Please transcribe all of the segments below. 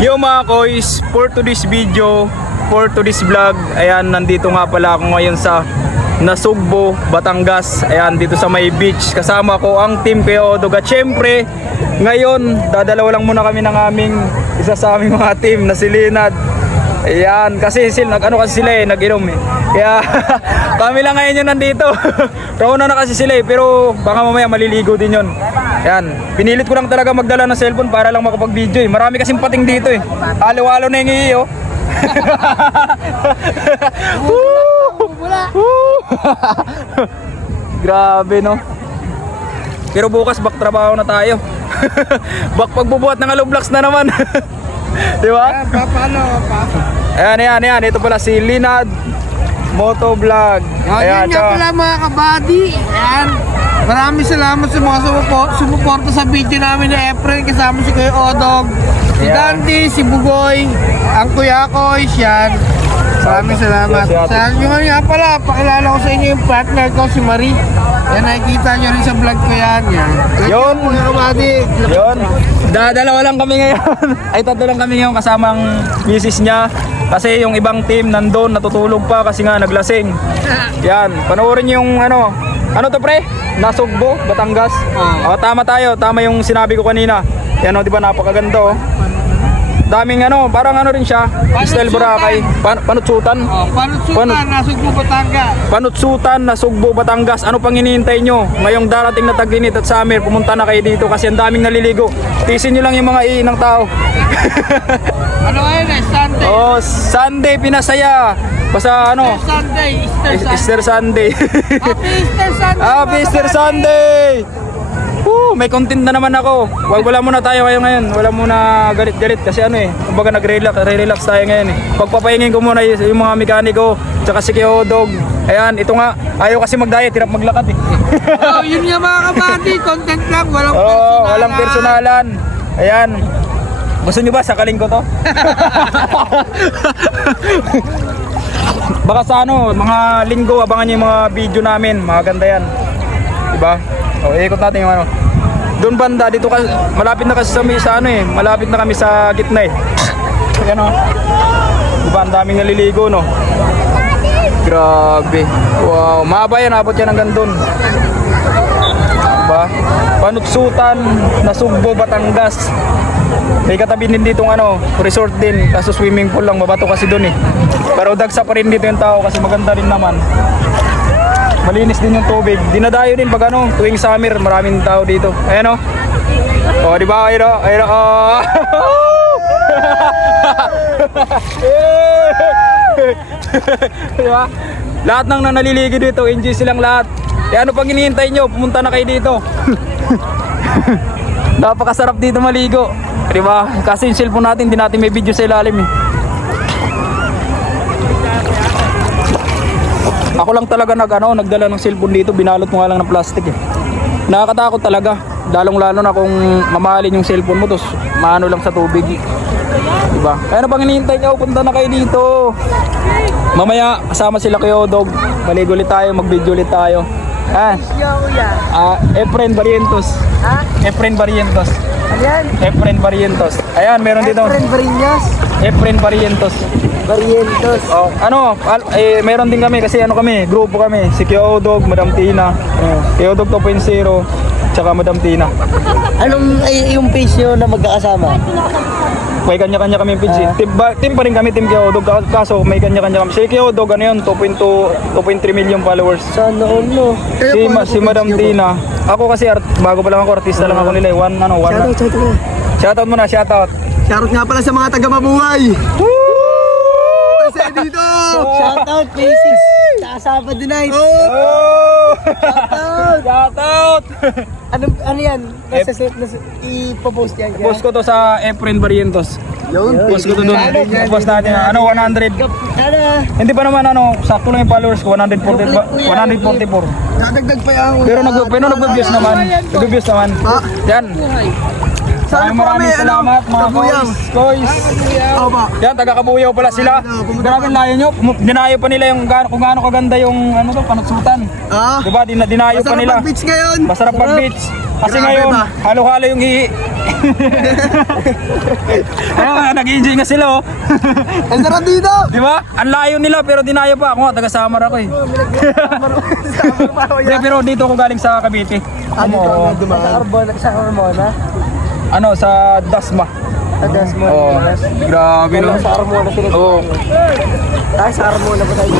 Yo mga koys, for today's video, for today's vlog, ayan, nandito nga pala ako ngayon sa Nasugbo, Batangas. Ayan, dito sa may beach. Kasama ko ang team Kuya Odog. At syempre, ngayon, dadalawa lang muna kami ng aming isa sa aming mga team na si Linad. Ayan, kasi sila, nag-inom eh. Kaya, kami lang ngayon yun nandito. Rauna na kasi sila eh, pero baka mamaya maliligo din yun. Ayan, pinilit ko lang talaga magdala ng cellphone para lang makapag-video eh. Marami kasing pating dito eh. Halo-halo na yung iyo. Grabe no. Pero bukas back trabaho na tayo. Back pagbubuhat ng Alublax na naman. Di ba? Ayan. Ito pala si Linad Motovlog. Ayan nga pala mga kabady. Ayan. Maraming salamat sa mga sumuporta sa video namin ni Efren. Kasama si Kuya Odog, si Dante, si Bugoy, ang Kuya Koy, yan. Maraming salamat. Sa inyo nga pala, pakilala ko sa inyo yung partner ko, si Marie. Yan, nakikita nyo rin sa vlog ko yan. Yun. Mga kabady. Yun. Dalawa lang kami ngayon. Ay, tatlo lang kami ngayon kasamang misis niya. Kasi yung ibang team nandun, natutulog pa kasi nga naglasing. Yan, panoorin niyo yung ano to pre? Nasugbo, Batangas. Tama tayo, tama yung sinabi ko kanina. Yan o, di ba napakaganda oh. Daming parang rin siya, style Boracay, panutsutan. Panutsutan, Nasugbo, Batangas. Panutsutan, Nasugbo, Batangas. Ano pang hinihintay nyo? Ngayong darating na tag-init at summer, pumunta na kayo dito kasi ang daming naliligo. Tisin nyo lang yung mga iinang tao. Ano ngayon eh, Sunday? Oh, Sunday pinasaya. Basta Sunday, Easter Sunday. Happy Easter Sunday. Happy Easter Sunday. May content na naman ako. Wala muna tayo ngayon. Wala muna galit-galit kasi kumbaga nag-relax tayo ngayon eh. Pagpapahingin ko muna yung mga mekaniko, tsaka si Kuya Odog. Ayan, ito nga, ayaw kasi mag-diet, hirap maglakad eh. Yun nga mga kabady, content lang, walang walang personalan. Ayan. Gusto nyo ba sakaling ko to? Baka sa mga linggo, abangan nyo yung mga video namin. Maganda yan. Diba? Ikot natin yung doon banda, dito malapit na kasi malapit na kami sa gitna eh. Ayan o. Diba, ang daming naliligo no? Grabe. Wow, mahaba yan, abot yan hanggang doon. Diba? Panutsutan, Nasugbo, Batangas. May katabi din ditong resort din, kaso swimming pool lang, mabato kasi doon eh. Pero dagsa pa rin dito yung tao kasi maganda rin naman. Malinis din yung tubig. Dinadayo din pag tuwing summer, maraming tao dito. Ayan o. Di ba? Ayun o. Di ba? Lahat ng naliligo dito, enjoy silang lahat. Ano pang hinihintay nyo? Pumunta na kayo dito. Napakasarap dito maligo. Di ba? Kasi yung cellphone natin, hindi natin may video sa ilalim eh. Ako lang talaga nagdala ng cellphone dito, binalot mo nga lang ng plastic eh. Nakakatakot talaga, lalong-lalo na kung mamahalin yung cellphone mo, tapos maano lang sa tubig. Diba? Ano bang hinihintay nyo? Punta na kayo dito. Mamaya, kasama sila Kuya Odog. Maligo ulit tayo, mag-video ulit tayo. Efren Barrientos. Efren Barrientos. Ayan. Efren Barrientos. Ayan, meron dito. Efren Barrientos. Meron din kami kasi grupo kami. Si Kuya Odog, Madam Tina. Kuya Odog 2.0, tsaka Madam Tina. Anong yung page nyo na magkakasama? May kanya-kanya kami yung page. Team pa rin kami, Team Kuya Odog. Kaso may kanya-kanya kami. Si Kuya Odog, 2.3 million followers. Sana all no. Si Madam Tina. Ako kasi, bago pa lang ako, artista lang ako nila. Shoutout muna, shoutout. Shoutout nga pala sa mga taga-Mabuhay. Dito! Shoutout, P6! Kasama din night! Shoutout! Ano yan? Ipopost yan. Post ko to sa Efren Barrientos. Post ko to doon. Post natin 100. Hindi pa naman sakto lang yung followers ko, 144. Dadagdag pa yan. Pero nag-views naman. Nag-views naman. Yan. Maraming salamat mga koys. Yan, taga-Kabuyaw pala sila. Grabe layo nyo. Dinayo pa nila kung gaano kaganda yung panutsutan. Diba? Dinayo pa nila. Masarap mag-beach ngayon. Masarap mag-beach. Kasi ngayon, halo-halo yung hihi. Kaya nag-enjoy nga sila oh. Ang sarap dito! Di ba? Ang layo nila pero dinaya pa ako. Taga Samar ako eh. Hindi, pero dito ako galing sa Cavite. Oo. Sa Carmona? Ano, sa Dasma. Tagas mo. Oo. Grabe no. Sa Carmona sila. Oo. Ay, sa Carmona pa tayo.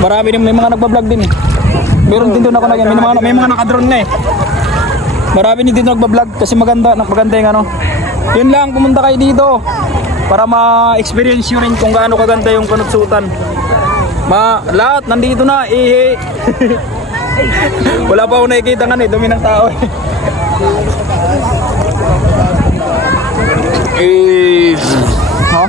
Marami din, may mga nagbablog din eh. Meron din doon ako may mga naka-drone na eh. Marami din dito nagbablog kasi maganda yung ano. Yun lang, pumunta kayo dito para ma-experience nyo rin kung gaano kaganda yung Kanutsutan. Lahat nandito na, wala pa ako nakikita nga eh, dumi ng tao eh. Ha?